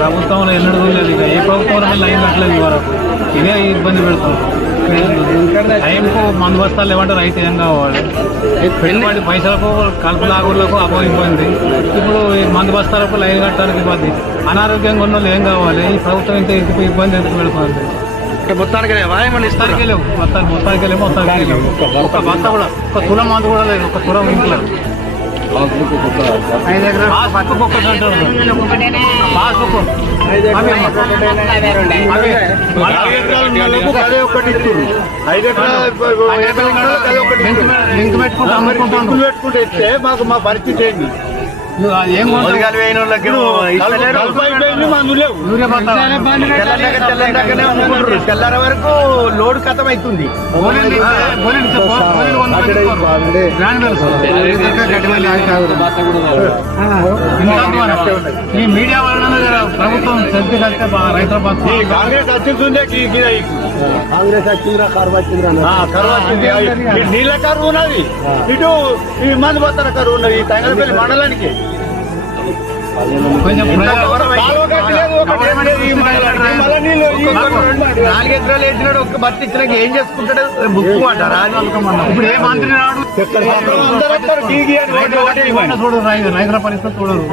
ప్రభుత్వంలో ఎన్నడూ లేదు ఇక. ఏ ప్రభుత్వంలో లైన్ కట్టలేదు వరకు ఇదే ఇబ్బంది పెడుతుంది టైంకు మందు బస్తాలు లేవంటే రైతు ఏం కావాలి? పెట్టుబడి పైసలకు కలుపు లాగులకు అపో ఇబ్బంది. ఇప్పుడు ఈ మందు బస్తాలకు లైన్ కట్టడానికి ఇబ్బంది. అనారోగ్యంగా ఉన్న వాళ్ళు ఏం కావాలి? ఈ ప్రభుత్వం ఇంత ఇబ్బంది ఎందుకు పెడుతుంది? మొత్తానికి మొత్తానికి లేవు. మొత్తానికి మొత్తానికి లేవు మొత్తానికి లేవు ఒక బస్త కూడా ఒక తులం మందు కూడా లేదు. ఒక తులం ఇంట్లో. పాస్బుక్ ఒక్కటి పాస్బుక్ అదే ఒకటి ఇస్తారు ఐదు పెట్టుకుంటే ఇస్తే మాకు మా పరిస్థితి ఏంటి ఏం తెల్లార వరకు లోడ్ ఖతం అవుతుంది గ్రానులర్స్. ఇంతకు అని. ఈ మీడియా వలన ప్రభుత్వం బాగా రైతుల కాంగ్రెస్ వచ్చిందే కాంగ్రెస్ వచ్చిందిరా కరువు నీళ్ళ కరువు ఉన్నది. ఇటు ఈ మందు కరువు ఉన్నది. ఈ తంగలపల్లి మండలానికి. నాలుగు ఎకరాలు వేసినాడు ఒక్క ఇచ్చినాక ఏం చేసుకుంటాడు? బుక్కు అంటారా ఇప్పుడు ఏ మంత్రి రాడు. చూడరు రైతు రైతుల పరిస్థితి చూడరు.